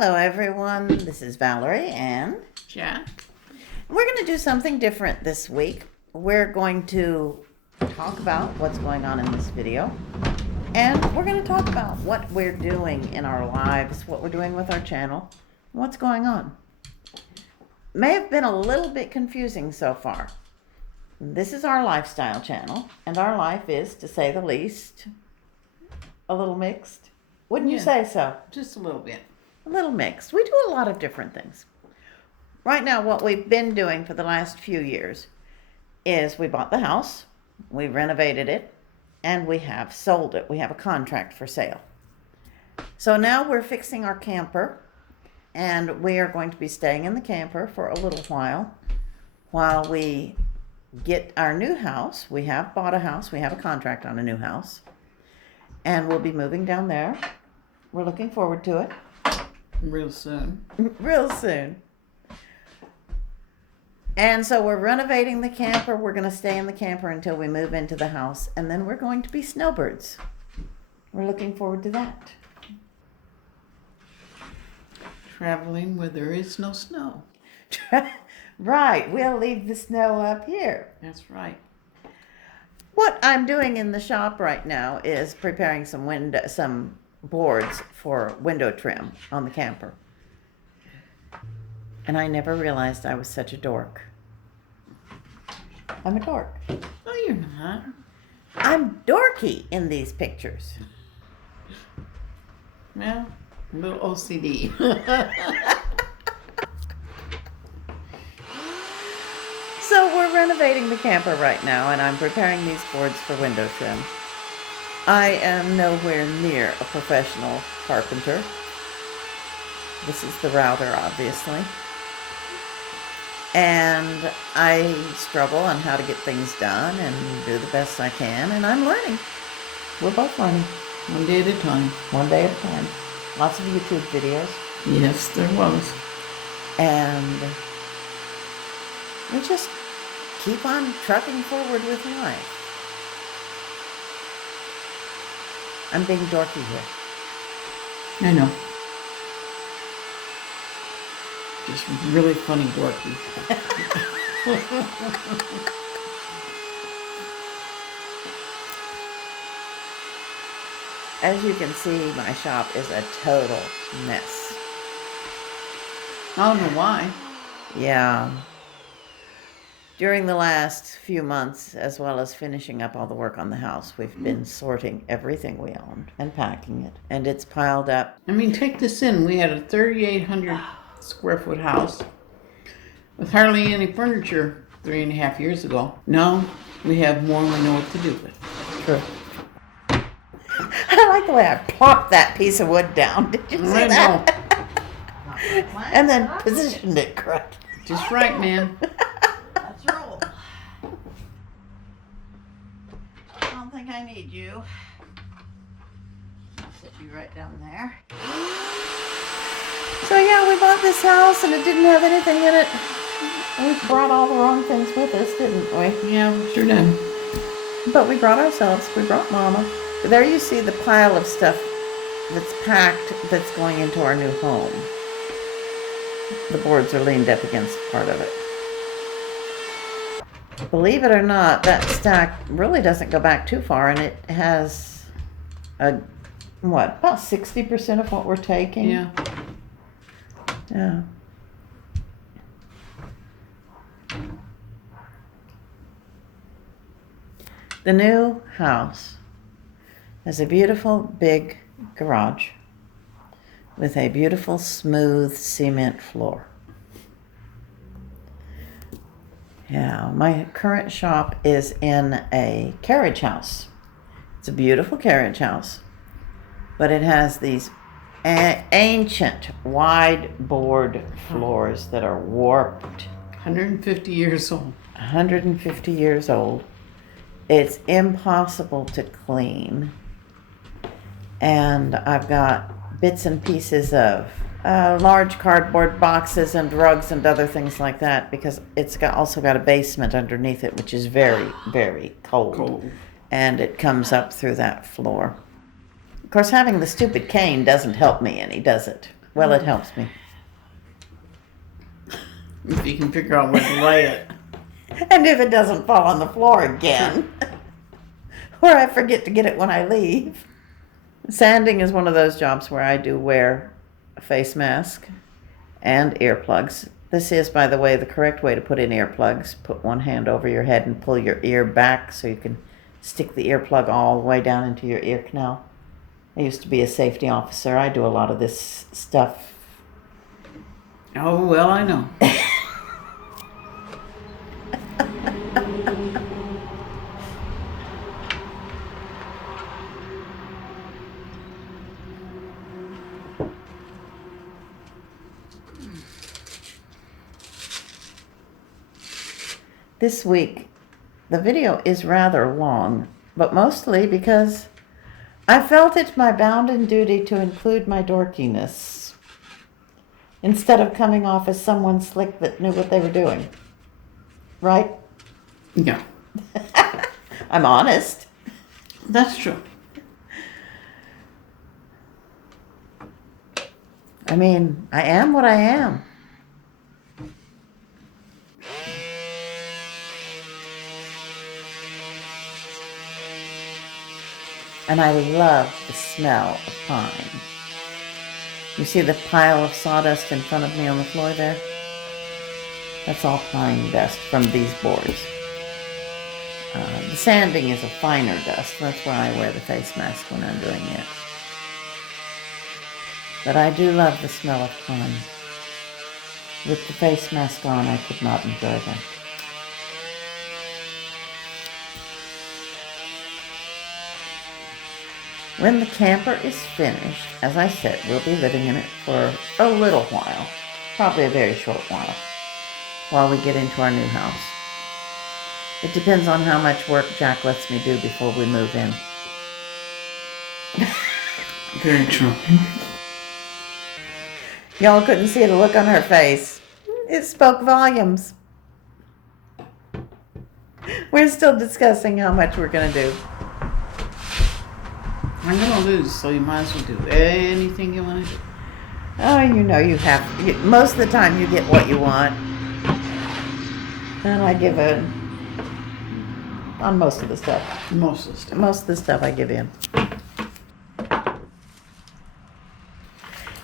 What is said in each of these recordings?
Hello everyone, this is Valerie and Jack. we're going to do something different this week. We're going to talk about what's going on in this video, and we're going to talk about what we're doing in our lives, what we're doing with our channel, what's going on. May have been a little bit confusing so far. This is our lifestyle channel, and our life is, to say the least, a little mixed. Wouldn't you say so? Just a little bit. A little mixed. We do a lot of different things. Right now, what we've been doing for the last few years is we bought the house, we renovated it, and we have sold it. We have a contract for sale. So now we're fixing our camper, and we are going to be staying in the camper for a little while we get our new house. We have bought a house. We have a contract on a new house, and we'll be moving down there. We're looking forward to it. Real soon. Real soon. And so we're renovating the camper. We're going to stay in the camper until we move into the house. And then we're going to be snowbirds. We're looking forward to that. Traveling where there is no snow. Right. We'll leave the snow up here. That's right. What I'm doing in the shop right now is preparing some boards for window trim on the camper. And I never realized I was such a dork. I'm a dork. No, you're not. I'm dorky in these pictures. Well, a little OCD. So we're renovating the camper right now, and I'm preparing these boards for window trim. I am nowhere near a professional carpenter. This is the router, obviously. And I struggle on how to get things done and do the best I can, and I'm learning. We're both learning. One day at a time. One day at a time. Lots of YouTube videos. Yes, there was. And we just keep on trucking forward with life. I'm being dorky here. I know. Just really funny dorky. As you can see, my shop is a total mess. I don't know why. Yeah. During the last few months, as well as finishing up all the work on the house, we've been sorting everything we owned and packing it. And it's piled up. I mean, take this in. We had a 3,800 square foot house with hardly any furniture 3.5 years ago. Now we have more and we know what to do with. True. I like the way I plopped that piece of wood down. Did you see that? And then positioned it correctly. Just right, man. Let's roll. I don't think I need you. I'll sit you right down there. So yeah, we bought this house and it didn't have anything in it. We brought all the wrong things with us, didn't we? Yeah, we sure did. But we brought ourselves, we brought Mama. There you see the pile of stuff that's packed that's going into our new home. The boards are leaned up against part of it. Believe it or not, that stack really doesn't go back too far, and it has about 60% of what we're taking? Yeah. Yeah. The new house has a beautiful big garage with a beautiful smooth cement floor. Yeah, my current shop is in a carriage house. It's a beautiful carriage house, but it has these ancient wide board floors that are warped. 150 years old. 150 years old. It's impossible to clean. And I've got bits and pieces of large cardboard boxes and rugs and other things like that, because it's also got a basement underneath it, which is very, very cold. And it comes up through that floor. Of course, having the stupid cane doesn't help me any, does it? Well, it helps me. If you can figure out where to lay it. And if it doesn't fall on the floor again, or I forget to get it when I leave. Sanding is one of those jobs where I do wear a face mask and earplugs. This is, by the way, the correct way to put in earplugs. Put one hand over your head and pull your ear back so you can stick the earplug all the way down into your ear canal. I used to be a safety officer. I do a lot of this stuff. Oh, well, I know. This week, the video is rather long, but mostly because I felt it my bounden duty to include my dorkiness instead of coming off as someone slick that knew what they were doing. Right? Yeah. I'm honest. That's true. I mean, I am what I am. And I love the smell of pine. You see the pile of sawdust in front of me on the floor there? That's all pine dust from these boards. The sanding is a finer dust. That's why I wear the face mask when I'm doing it. But I do love the smell of pine. With the face mask on, I could not enjoy that. When the camper is finished, as I said, we'll be living in it for a little while. Probably a very short while we get into our new house. It depends on how much work Jack lets me do before we move in. Very true. Y'all couldn't see the look on her face. It spoke volumes. We're still discussing how much we're going to do. I'm going to lose, so you might as well do anything you want to do. Oh, you know you have. Most of the time you get what you want. And I give in. On most of the stuff. Most of the stuff. Most of the stuff I give in.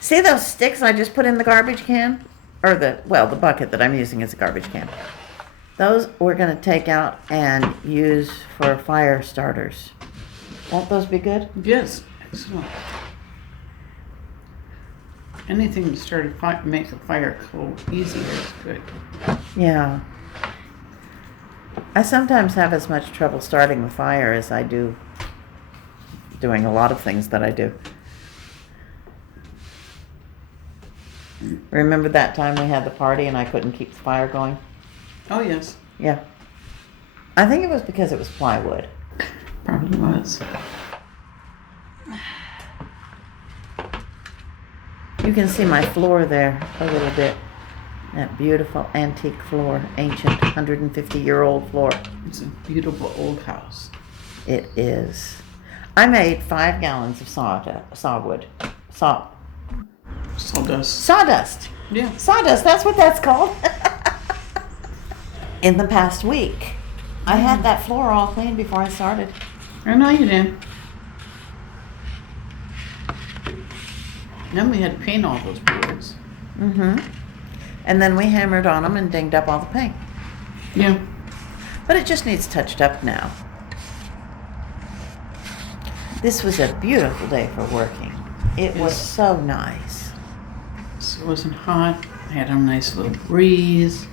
See those sticks I just put in the garbage can? Or the bucket that I'm using as a garbage can. Those we're going to take out and use for fire starters. Won't those be good? Yes, excellent. Anything to start a fire, make a fire cool easier is good. Yeah. I sometimes have as much trouble starting the fire as I do doing a lot of things that I do. Remember that time we had the party and I couldn't keep the fire going? Oh, yes. Yeah. I think it was because it was plywood. Probably was. You can see my floor there a little bit. That beautiful antique floor, ancient 150-year-old floor. It's a beautiful old house. It is. I made 5 gallons of sawwood. Sawdust. Sawdust. Yeah. Sawdust, that's what that's called. In the past week, I had that floor all cleaned before I started. I know you did. Then we had to paint all those boards. Mm-hmm. And then we hammered on them and dinged up all the paint. Yeah. But it just needs touched up now. This was a beautiful day for working. It was so nice. So it wasn't hot. I had a nice little breeze.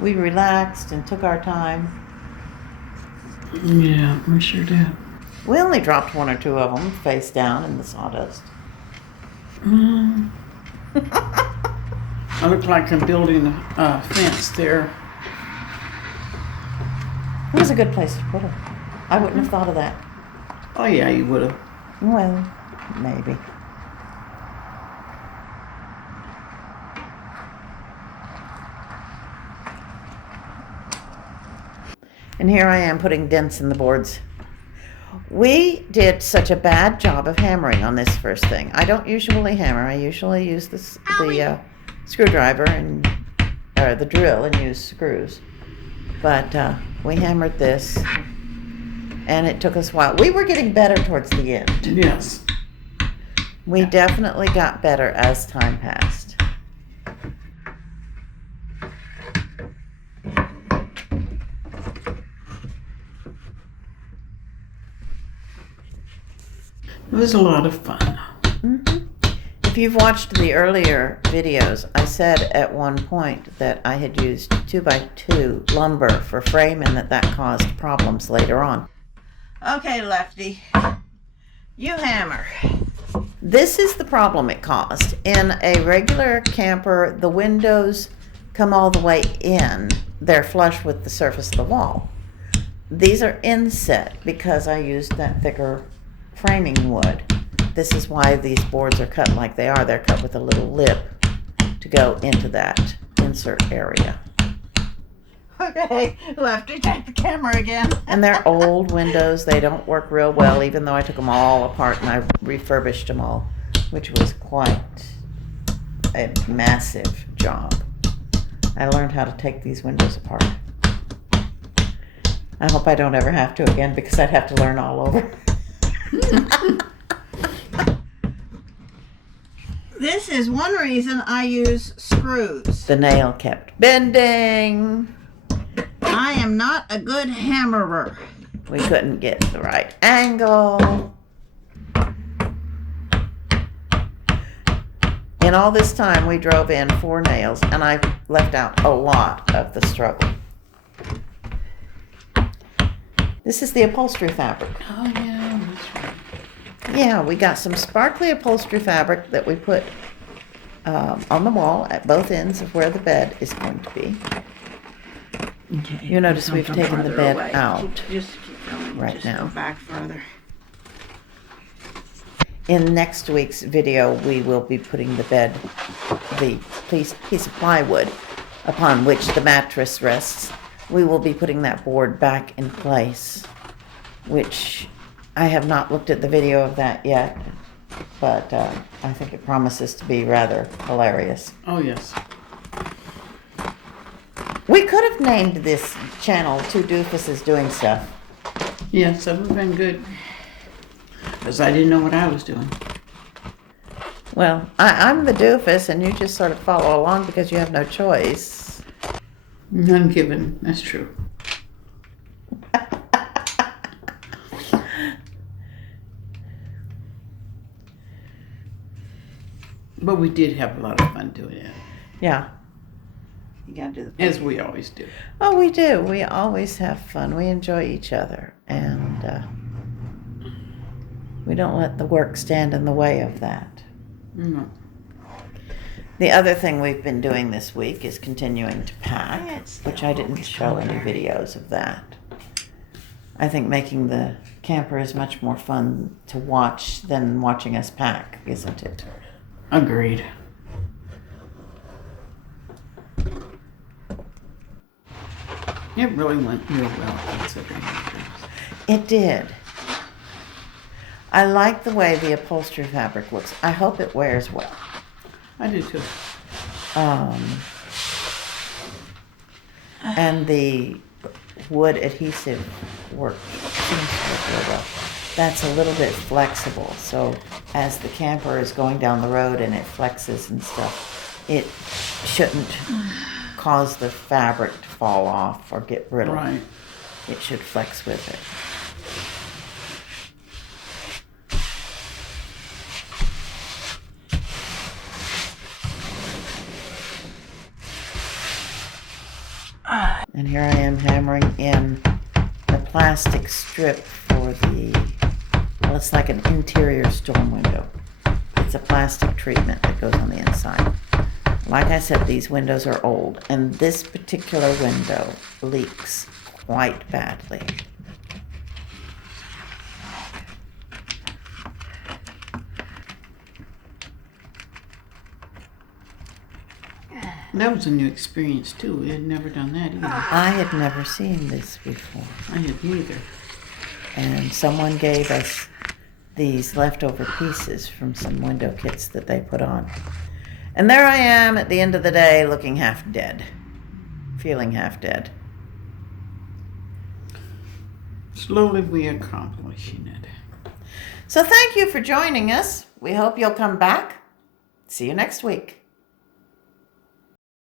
We relaxed and took our time. Yeah, we sure did. We only dropped 1 or 2 of them face down in the sawdust. I look like I'm building a fence there. It was a good place to put them. I wouldn't have thought of that. Oh, yeah, you would have. Well, maybe. And here I am putting dents in the boards. We did such a bad job of hammering on this first thing. I don't usually hammer. I usually use the screwdriver or the drill and use screws. But we hammered this, and it took us a while. We were getting better towards the end. Yes. We definitely got better as time passed. It was a lot of fun. Mm-hmm. If you've watched the earlier videos, I said at one point that I had used 2x2 lumber for frame and that caused problems later on. Okay, Lefty, you hammer. This is the problem it caused. In a regular camper, the windows come all the way in. They're flush with the surface of the wall. These are inset because I used that thicker framing wood. This is why these boards are cut like they are. They're cut with a little lip to go into that insert area. Okay, Lefty, take the camera again. And they're old windows. They don't work real well, even though I took them all apart and I refurbished them all, which was quite a massive job. I learned how to take these windows apart. I hope I don't ever have to again because I'd have to learn all over. This is one reason I use screws. The nail kept bending. I am not a good hammerer. We couldn't get the right angle. In all this time, we drove in 4 nails, and I left out a lot of the struggle. This is the upholstery fabric. Oh, yeah, that's right. Yeah, we got some sparkly upholstery fabric that we put on the wall at both ends of where the bed is going to be. Okay. You notice we've taken the bed out Just keep going. right Just now. Go back further. In next week's video, we will be putting the bed, the piece of plywood upon which the mattress rests. We will be putting that board back in place, which I have not looked at the video of that yet, but I think it promises to be rather hilarious. Oh, yes. We could have named this channel Two Doofuses Doing Stuff. Yes, that would have been good. Because I didn't know what I was doing. Well, I'm the doofus, and you just sort of follow along because you have no choice. None given. That's true. But we did have a lot of fun doing it. Yeah. You gotta do the As we always do. Oh, we do. We always have fun. We enjoy each other, and we don't let the work stand in the way of that. Mm-hmm. The other thing we've been doing this week is continuing to pack, which I didn't show any videos of that. I think making the camper is much more fun to watch than watching us pack, isn't it? Agreed. It really went real well considering it. It did. I like the way the upholstery fabric looks. I hope it wears well. I do too. And the wood adhesive seems to work real well. That's a little bit flexible, so as the camper is going down the road and it flexes and stuff, it shouldn't cause the fabric to fall off or get brittle. Right. It should flex with it. And here I am hammering in the plastic strip for well, it's like an interior storm window. It's a plastic treatment that goes on the inside. Like I said, these windows are old, and this particular window leaks quite badly. That was a new experience too. We had never done that either. I had never seen this before. I had neither. And someone gave us these leftover pieces from some window kits that they put on. And there I am at the end of the day looking half dead, feeling half dead. Slowly we accomplishing it. So thank you for joining us. We hope you'll come back. See you next week.